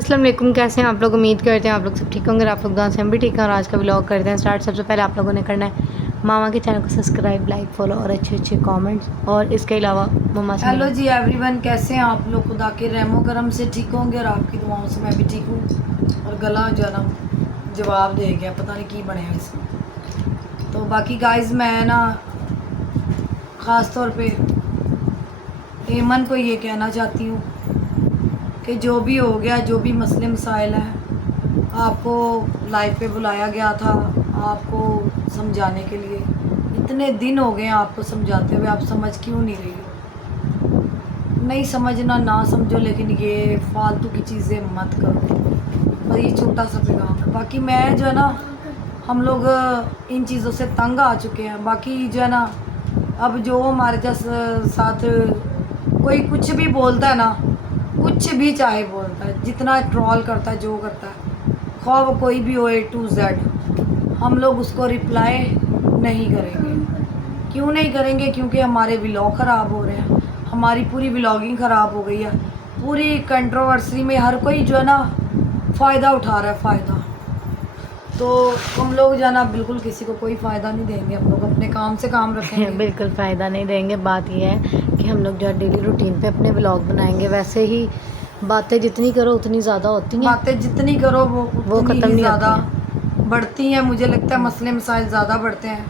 अस्सलाम वालेकुम, कैसे हैं आप लोग। उम्मीद करते हैं आप लोग सब ठीक होंगे। आप लोग गाँव से हम भी ठीक हैं। और आज का व्लॉग करते हैं स्टार्ट। सबसे पहले आप लोगों ने करना है मामा के चैनल को सब्सक्राइब, लाइक, फॉलो और अच्छे अच्छे कमेंट्स। और इसके अलावा मम्मा से हेलो जी एवरीवन, कैसे हैं आप लोग। खुदा के रहमो करम से ठीक होंगे और आपकी दुआओं से मैं भी ठीक हूँ। और गला जो है ना जवाब दे गया, पता नहीं की बने इसमें। तो बाकी गाइस मैं ना ख़ास तौर पे एमन को ये कहना चाहती हूँ कि जो भी हो गया, जो भी मसले मसाइल हैं, आपको लाइफ पे बुलाया गया था आपको समझाने के लिए। इतने दिन हो गए हैं आपको समझाते हुए, आप समझ क्यों नहीं रही हो। नहीं समझना ना समझो, लेकिन ये फालतू की चीज़ें मत करो। और ये छोटा सा पैगाम है। बाकी मैं जो है ना, हम लोग इन चीज़ों से तंग आ चुके हैं। बाकी जो है ना, अब जो हमारे साथ कोई कुछ भी बोलता है ना, कुछ भी चाहे बोलता है, जितना ट्रोल करता है, जो करता है, खौफ वो कोई भी हो A to Z, हम लोग उसको रिप्लाई नहीं करेंगे। क्यों नहीं करेंगे? क्योंकि हमारे व्लॉग ख़राब हो रहे हैं, हमारी पूरी व्लॉगिंग ख़राब हो गई है। पूरी कंट्रोवर्सी में हर कोई जो है ना फ़ायदा उठा रहा है, फ़ायदा। तो हम लोग जो है ना बिल्कुल किसी को कोई फ़ायदा नहीं देंगे। हम लोग अपने काम से काम रखेंगे। बिल्कुल फ़ायदा नहीं देंगे। बात यह है कि हम लोग जो है डेली रूटीन पे अपने व्लॉग बनाएंगे। वैसे ही बातें जितनी करो उतनी ज़्यादा होती हैं, बातें जितनी करो वो उतनी ख़त्म ही नहीं ज़्यादा होती बढ़ती हैं। मुझे लगता है मसले मसाइल ज़्यादा बढ़ते हैं।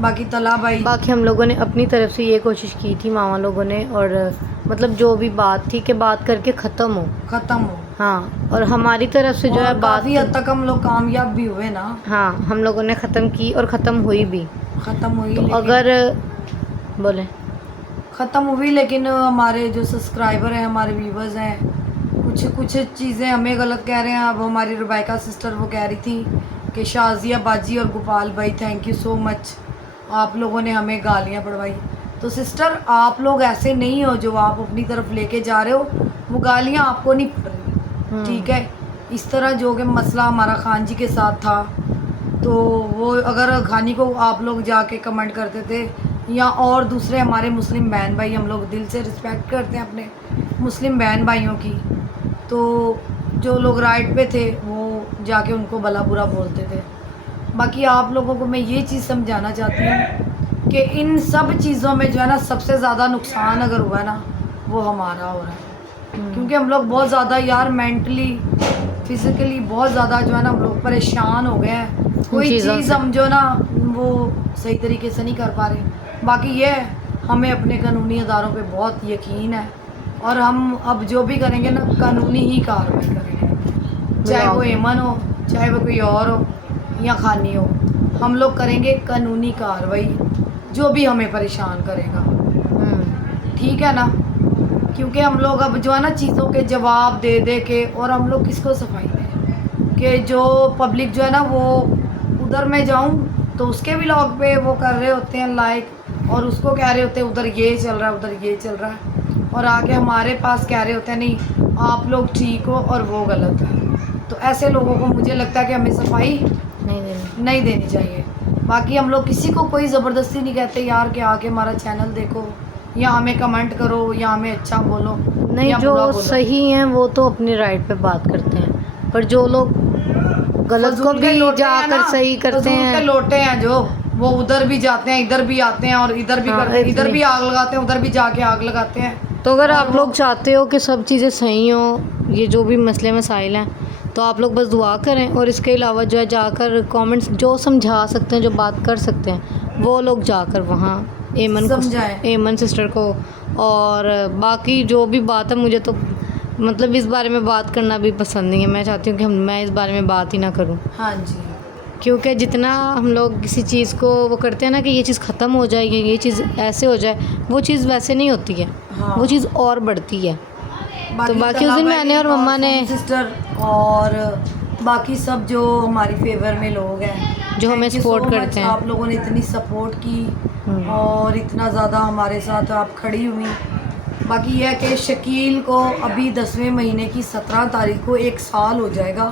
बाकी तला भाई, बाकी हम लोगों ने अपनी तरफ से ये कोशिश की थी मामा लोगों ने, और मतलब जो भी बात थी कि बात करके ख़त्म हो। हाँ, और हमारी तरफ से जो है बात काफ़ी हद तक हम लोग कामयाब भी हुए ना। हाँ, हम लोगों ने ख़त्म की और ख़त्म हुई भी। ख़त्म हुई तो लेकिन अगर बोले ख़त्म हुई लेकिन हमारे जो सब्सक्राइबर हैं, हमारे व्यूवर्स हैं, कुछ चीज़ें हमें गलत कह रहे हैं। अब हमारी रुबैका सिस्टर वो कह रही थी कि शाजिया बाजी और गोपाल भाई थैंक यू सो मच, आप लोगों ने हमें गालियाँ पड़वाई। तो सिस्टर, आप लोग ऐसे नहीं हो जो आप अपनी तरफ लेके जा रहे हो, वो गालियाँ आपको नहीं पड़ रही, ठीक है। इस तरह जो कि मसला हमारा खान जी के साथ था, तो वो अगर खानी को आप लोग जाके कमेंट करते थे, या और दूसरे हमारे मुस्लिम बहन भाई, हम लोग दिल से रिस्पेक्ट करते हैं अपने मुस्लिम बहन भाइयों की, तो जो लोग राइट पे थे वो जाके उनको भला बुरा बोलते थे। बाकी आप लोगों को मैं ये चीज़ समझाना चाहती हूँ कि इन सब चीज़ों में जो है ना सबसे ज़्यादा नुकसान अगर हुआ ना, वो हमारा हो रहा है। क्योंकि हम लोग बहुत ज़्यादा यार मेंटली फिज़िकली बहुत ज़्यादा जो है ना हम लोग परेशान हो गए हैं। कोई चीज़ हम जो ना वो सही तरीके से नहीं कर पा रहे। बाकी ये है, हमें अपने कानूनी अदारों पे बहुत यकीन है, और हम अब जो भी करेंगे ना कानूनी ही कार्रवाई करेंगे। चाहे वो एमन हो, चाहे वो कोई और हो, या खानी हो, हम लोग करेंगे कानूनी कार्रवाई जो भी हमें परेशान करेगा, ठीक है ना। क्योंकि हम लोग अब जो है ना चीज़ों के जवाब दे दे के, और हम लोग किसको सफाई दें कि जो पब्लिक जो है ना वो उधर मैं जाऊं तो उसके व्लॉग पे वो कर रहे होते हैं लाइक, और उसको कह रहे होते हैं उधर ये चल रहा है, उधर ये चल रहा है, और आगे हमारे पास कह रहे होते हैं नहीं आप लोग ठीक हो और वो गलत है। तो ऐसे लोगों को मुझे लगता है कि हमें सफाई नहीं देनी चाहिए। बाकी हम लोग किसी को कोई ज़बरदस्ती नहीं कहते यार कि आके हमारा चैनल देखो, या हमें कमेंट करो, या हमें अच्छा बोलो, नहीं। जो सही हैं वो तो अपनी राइट पे बात करते हैं, पर जो लोग गलत को भी जाकर सही करते हैं, लोटे हैं जो वो उधर भी जाते हैं, इधर भी आते हैं, और इधर भी करते हैं, इधर भी आग लगाते हैं, उधर भी जाके आग लगाते हैं। तो अगर आप लोग चाहते हो कि सब चीज़ें सही हो, ये जो भी मसले मसाइल हैं, तो आप लोग बस दुआ करें। और इसके अलावा जो है जाकर कमेंट्स जो समझा सकते हैं, जो बात कर सकते हैं, वो लोग जाकर वहाँ एमन सिस्टर को। और बाकी जो भी बात है, मुझे तो मतलब इस बारे में बात करना भी पसंद नहीं है। मैं चाहती हूँ कि मैं इस बारे में बात ही ना करूँ। हाँ जी। क्योंकि जितना हम लोग किसी चीज़ को वो करते हैं ना कि ये चीज़ ख़त्म हो जाएगी, ये चीज़ ऐसे हो जाए, वो चीज़ वैसे नहीं होती है। हाँ। वो चीज़ और बढ़ती है। तो बाकी उस दिन मैंने और मम्मा ने सिस्टर और बाकी सब जो हमारी फेवर में लोग हैं, जो हमें सपोर्ट करते हैं, आप लोगों ने इतनी सपोर्ट की और इतना ज़्यादा हमारे साथ आप खड़ी हुई। बाकी यह है कि शकील को अभी 10वें महीने की 17 तारीख को 1 साल हो जाएगा,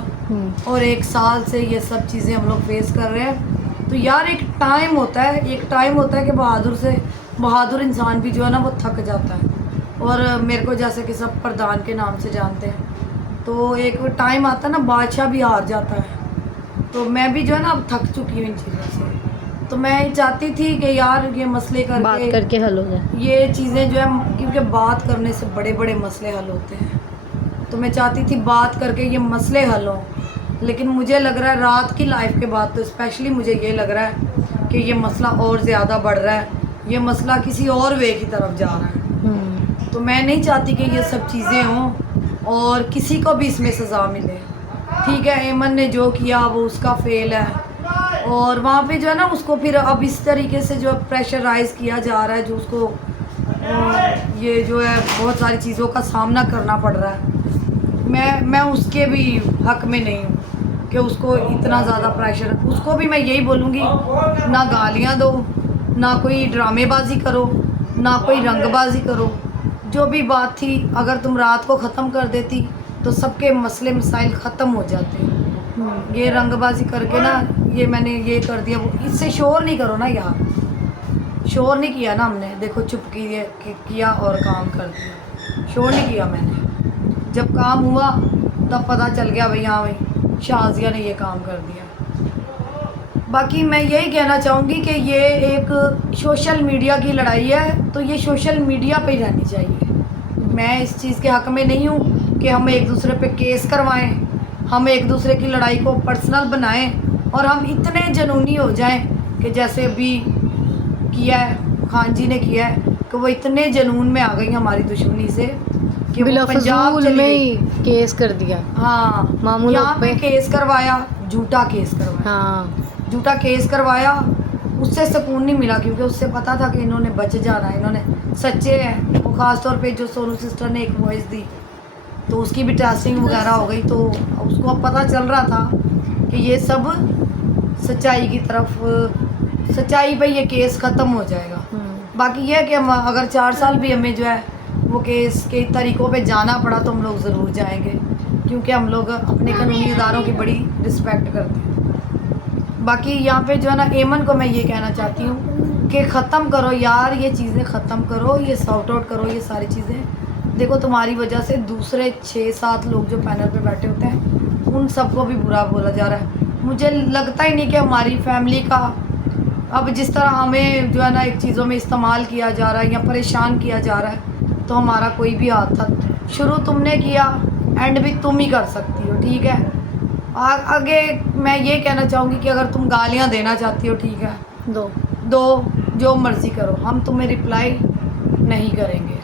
और 1 साल से ये सब चीज़ें हम लोग फेस कर रहे हैं। तो यार एक टाइम होता है कि बहादुर इंसान भी जो है ना वो थक जाता है। और मेरे को जैसे कि सब प्रधान के नाम से जानते हैं, तो एक टाइम आता है ना, बादशाह भी हार जाता है। तो मैं भी जो है ना अब थक चुकी हूँ इन चीज़ों से। तो मैं चाहती थी कि यार ये मसले बात करके हल हो जाए। ये चीज़ें जो है, क्योंकि बात करने से बड़े बड़े मसले हल होते हैं। तो मैं चाहती थी बात करके ये मसले हल हों, लेकिन मुझे लग रहा है रात की लाइफ के बाद तो स्पेशली मुझे ये लग रहा है कि ये मसला और ज़्यादा बढ़ रहा है, ये मसला किसी और वे की तरफ जा रहा है। तो मैं नहीं चाहती कि ये सब चीज़ें हों और किसी को भी इसमें सज़ा मिले। ठीक है, एमन ने जो किया वो उसका फेल है, और वहाँ पे जो है ना उसको फिर अब इस तरीके से जो प्रेशराइज किया जा रहा है, जो उसको ये जो है बहुत सारी चीज़ों का सामना करना पड़ रहा है। मैं उसके भी हक में नहीं हूँ कि उसको इतना ज़्यादा प्रेशर। उसको भी मैं यही बोलूँगी, ना गालियाँ दो, ना कोई ड्रामेबाजी करो, ना कोई रंगबाजी करो। जो भी बात थी, अगर तुम रात को ख़त्म कर देती तो सबके मसले मसाइल ख़त्म हो जाते। ये रंगबाजी करके ना, ये मैंने ये कर दिया, वो इससे शोर नहीं करो ना यार। शोर नहीं किया ना हमने, देखो चुप किया और काम कर दिया। शोर नहीं किया मैंने। जब काम हुआ तब पता चल गया भाई हाँ भाई शाजिया ने ये काम कर दिया। बाकी मैं यही कहना चाहूँगी कि ये एक सोशल मीडिया की लड़ाई है, तो ये सोशल मीडिया पे ही रहनी चाहिए। मैं इस चीज़ के हक़ में नहीं हूँ कि हम एक दूसरे पे केस करवाएं, हम एक दूसरे की लड़ाई को पर्सनल बनाएं और हम इतने जुनूनी हो जाएं कि जैसे अभी किया है खान जी ने किया है, कि वो इतने जुनून में आ गई हमारी दुश्मनी से कि वो पंजाब बिलाफजूल में ही केस कर दिया। हाँ, मामूल यहाँ पे केस करवाया, झूठा केस करवाया। हाँ, झूठा केस करवाया, उससे सुकून नहीं मिला, क्योंकि उससे पता था कि इन्होंने बच जाना है, इन्होंने सच्चे हैं। वो ख़ास तौर पे जो सोनू सिस्टर ने एक वॉइस दी, तो उसकी भी टेस्टिंग वगैरह हो गई, तो उसको अब पता चल रहा था कि ये सब सच्चाई की तरफ, सच्चाई पे ये केस ख़त्म हो जाएगा। बाकी ये है कि हम अगर 4 साल भी हमें जो है वो केस के तरीक़ों पे जाना पड़ा तो हम लोग ज़रूर जाएंगे, क्योंकि हम लोग अपने कानूनी इदारों की बड़ी रिस्पेक्ट करते हैं। बाकी यहाँ पे जो है ना, एमन को मैं ये कहना चाहती हूँ कि ख़त्म करो यार, ये चीज़ें ख़त्म करो, ये सॉर्ट आउट करो ये सारी चीज़ें। देखो तुम्हारी वजह से दूसरे 6-7 लोग जो पैनल पे बैठे होते हैं उन सबको भी बुरा बोला जा रहा है। मुझे लगता ही नहीं कि हमारी फैमिली का अब जिस तरह हमें जो है ना एक चीज़ों में इस्तेमाल किया जा रहा है या परेशान किया जा रहा है, तो हमारा कोई भी हाथ था। शुरू तुमने किया, एंड भी तुम ही कर सकती हो। ठीक है, आगे मैं ये कहना चाहूँगी कि अगर तुम गालियाँ देना चाहती हो, ठीक है दो, जो मर्ज़ी करो, हम तुम्हें रिप्लाई नहीं करेंगे।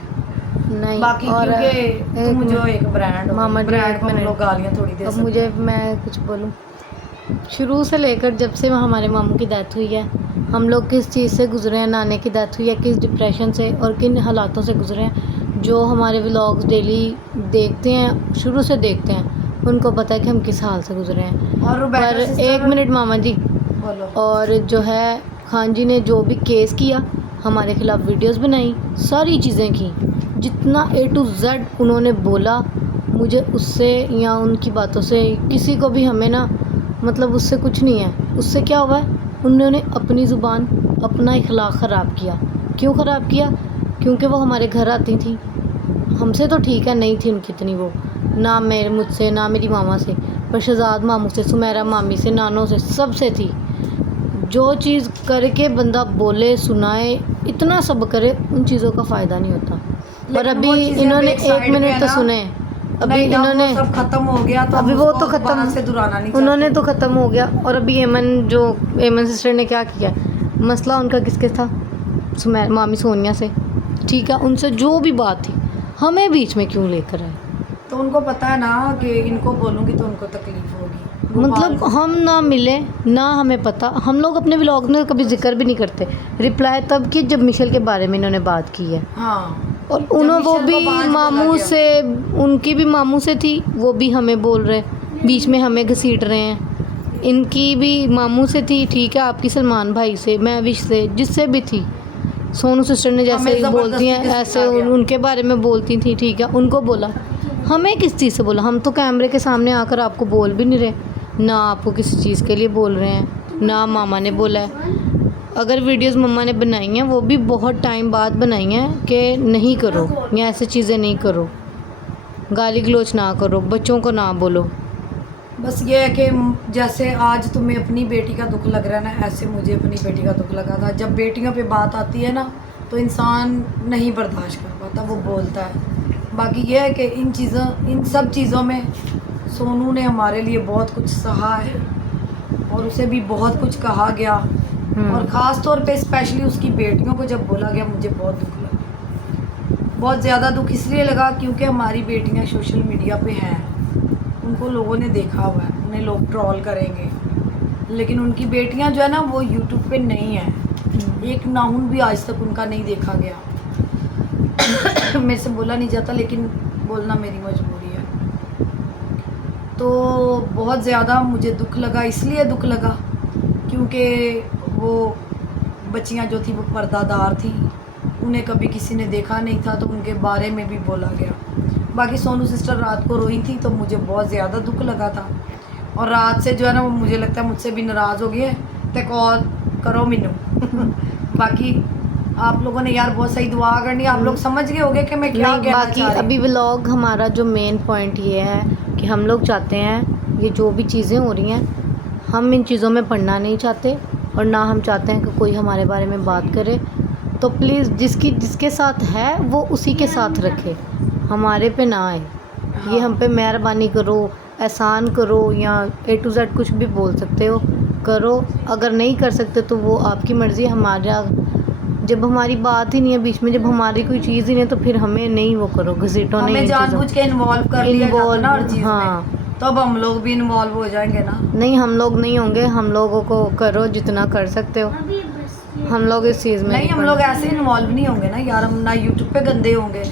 नहीं। बाकी और क्योंकि तुम जो एक ब्रांड हो, मामा जी, ब्रांड एक को हम मिनट। लोग गालियाँ थोड़ी दे अब सकते मुझे, मैं कुछ बोलूँ, शुरू से लेकर जब से हमारे मामू की डेथ हुई है, हम लोग किस चीज़ से गुजरे हैं, नाने की डेथ हुई है, किस डिप्रेशन से और किन हालातों से गुजरे हैं। जो हमारे व्लॉग्स डेली देखते हैं, शुरू से देखते हैं, उनको पता है कि हम किस हाल से गुजरे हैं। और रुबैका पर सिस्टर, एक मिनट मामा जी, बोलो। और जो है खान जी ने जो भी केस किया, हमारे खिलाफ़ वीडियोस बनाई, सारी चीज़ें की, जितना A to Z उन्होंने बोला, मुझे उससे या उनकी बातों से किसी को भी हमें ना, मतलब उससे कुछ नहीं है। उससे क्या हुआ है, उन्होंने अपनी ज़ुबान, अपना इखलाक ख़राब किया। क्यों ख़राब किया? क्योंकि वो हमारे घर आती थी, हमसे तो ठीक है नहीं थी उनकी इतनी वो, ना मेरे मुझसे ना मेरी मामा से, पर शहजाद मामू से, सुमेरा मामी से, नानों से, सब से थी। जो चीज़ करके बंदा बोले, सुनाए, इतना सब करे, उन चीज़ों का फ़ायदा नहीं होता। और लेकिन अभी वो चीज़ें इन्होंने एक साइड 1 पे मिनट है तो ना, सुने, अभी नहीं, अब वो इन्होंने, सब खत्म हो गया तो अभी हम वो उसको तो दोबारा ख़त्म, से दोहराना नहीं उन्होंने चाहते। तो ख़त्म हो गया। और अभी एमन सिस्टर ने क्या किया, मसला उनका किसके था, मामी सोनिया से। ठीक है, उनसे जो भी बात थी, हमें बीच में क्यों लेकर आए? तो उनको पता है ना कि इनको बोलूँगी तो उनको तकलीफ होगी। मतलब हम ना मिले ना, हमें पता, हम लोग अपने व्लॉग में कभी जिक्र भी नहीं करते। रिप्लाई तब की जब मिशेल के बारे में इन्होंने बात की है। हाँ, और जब उन्होंने वो मिशेल को भी बाज बोला मामू गया। से, उनकी भी मामू से थी, वो भी हमें बोल रहे, बीच में हमें घसीट रहे हैं। इनकी भी मामू से थी, ठीक है, आपकी सलमान भाई से, महविश से, जिससे भी थी। सोनू सिस्टर ने जैसे हमें बोलती हैं ज़बरदस्ती ऐसे घसीटा गया। उनके बारे में बोलती थी, ठीक है, उनको बोला। हमें किस चीज़ से बोला? हम तो कैमरे के सामने आकर आपको बोल भी नहीं रहे, ना आपको किसी चीज़ के लिए बोल रहे हैं, ना मामा ने बोला है। अगर वीडियोस मम्मा ने बनाई हैं, वो भी बहुत टाइम बाद बनाई हैं कि नहीं करो या ऐसे चीज़ें नहीं करो। गाली गलोच ना करो, बच्चों को ना बोलो। बस ये है कि जैसे आज तुम्हें अपनी बेटी का दुख लग रहा है ना, ऐसे मुझे अपनी बेटी का दुख लगा था। जब बेटियों पे बात आती है ना तो इंसान नहीं बर्दाश्त कर पाता, वो बोलता है। बाकी ये है कि इन सब चीज़ों में सोनू ने हमारे लिए बहुत कुछ सहा है और उसे भी बहुत कुछ कहा गया। और ख़ास तौर पे स्पेशली उसकी बेटियों को जब बोला गया, मुझे बहुत दुख लगा। बहुत ज़्यादा दुख इसलिए लगा क्योंकि हमारी बेटियां सोशल मीडिया पे हैं, उनको लोगों ने देखा हुआ है, उन्हें लोग ट्रोल करेंगे, लेकिन उनकी बेटियां जो है ना वो यूट्यूब पे नहीं है। एक नाउन भी आज तक उनका नहीं देखा गया। मेरे से बोला नहीं जाता, लेकिन बोलना मेरी मजबूरी है। तो बहुत ज़्यादा मुझे दुख लगा, इसलिए दुख लगा क्योंकि वो बच्चियां जो थी वो पर्दादार थी, उन्हें कभी किसी ने देखा नहीं था, तो उनके बारे में भी बोला गया। बाकी सोनू सिस्टर रात को रोई थी तो मुझे बहुत ज़्यादा दुख लगा था। और रात से जो है ना वो मुझे लगता है मुझसे भी नाराज़ हो गई है, तो कॉल करो मैनू। बाकी आप लोगों ने यार बहुत सही दुआ करनी, आप लोग समझ गए होंगे कि मैं क्या नहीं, कहना बाकी चाह रही हूँ। अभी व्लॉग हमारा जो मेन पॉइंट ये है कि हम लोग चाहते हैं ये जो भी चीज़ें हो रही हैं, हम इन चीज़ों में पढ़ना नहीं चाहते और ना हम चाहते हैं कि कोई हमारे बारे में बात करे। तो प्लीज़ जिसके साथ है वो उसी के साथ रखे, हमारे पे ना आए। ये हम पे मेहरबानी करो, एहसान करो, या A to Z कुछ भी बोल सकते हो, करो। अगर नहीं कर सकते तो वो आपकी मर्ज़ी। हमारा जब हमारी बात ही नहीं है बीच में, जब हमारी कोई चीज़ ही नहीं है, तो फिर हमें नहीं वो करो, घसीटो नहीं हमें इन चीज़ों। जानबूझ के इन्वॉल्व कर लिया जाता है ना हर चीज़ हाँ। में, तब हम लोग भी इन्वॉल्व हो जाएंगे ना। नहीं, हम लोग नहीं होंगे, हम लोगों को करो जितना कर सकते हो। हम लोग इस चीज़ में नहीं, हम लोग ऐसे इन्वॉल्व नहीं होंगे ना यार, हम ना यूट्यूब पे गंदे होंगे,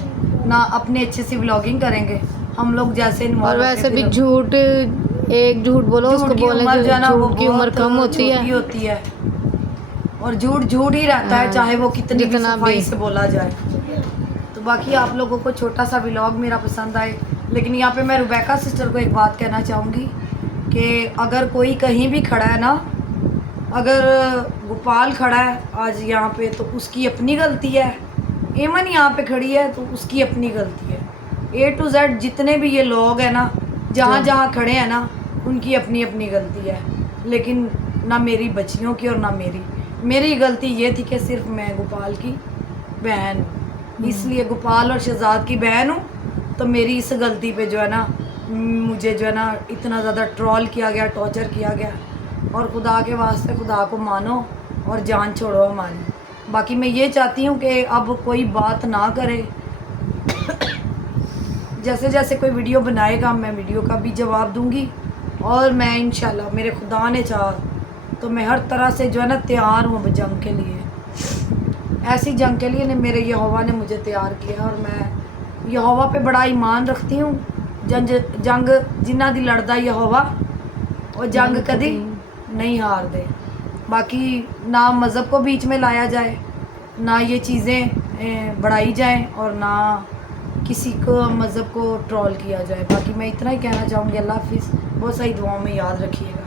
ना अपने अच्छे से व्लॉगिंग करेंगे। हम लोग जैसे और इन्वॉल्व वैसे भी झूठ, एक झूठ बोलो उसको बोलने की झूठ की उम्र कम होती है। और झूठ झूठ ही रहता है, चाहे वो कितनी भी जितना सफाई भी। से बोला जाए। तो बाकी आप लोगों को छोटा सा व्लॉग मेरा पसंद आए, लेकिन यहाँ पे मैं रुबैका सिस्टर को एक बात कहना चाहूँगी कि अगर कोई कहीं भी खड़ा है ना, अगर गोपाल खड़ा है आज यहाँ पे तो उसकी अपनी गलती है, एमन यहाँ पे खड़ी है तो उसकी अपनी गलती है। A to Z जितने भी ये लोग हैं ना, जहाँ जहाँ खड़े हैं ना, उनकी अपनी अपनी गलती है। लेकिन ना मेरी बच्चियों की और ना मेरी गलती ये थी कि सिर्फ मैं गोपाल की बहन हूँ, इसलिए गोपाल और शहजाद की बहन हूँ, तो मेरी इस गलती पे जो है ना मुझे जो है ना इतना ज़्यादा ट्रोल किया गया, टॉर्चर किया गया। और खुदा के वास्ते खुदा को मानो और जान छोड़ो हमारी। बाकी मैं ये चाहती हूँ कि अब कोई बात ना करे। जैसे जैसे कोई वीडियो बनाएगा मैं वीडियो का भी जवाब दूंगी, और मैं इंशाल्लाह मेरे खुदा ने चाहा तो मैं हर तरह से जो है ना तैयार हूँ अब जंग के लिए। ऐसी जंग के लिए ने मेरे यहोवा ने मुझे तैयार किया, और मैं यहोवा पे बड़ा ईमान रखती हूँ। जंग जिन्ना दी लड़दा यहोवा और जंग कभी नहीं हार दे। बाकी ना मज़हब को बीच में लाया जाए, ना ये चीज़ें बढ़ाई जाएं, और ना किसी को मज़हब को ट्रोल किया जाए। बाकी मैं इतना ही कहना चाहूँगी। अल्लाह हाफिज़, बहुत सारी दुआओं में याद रखिएगा।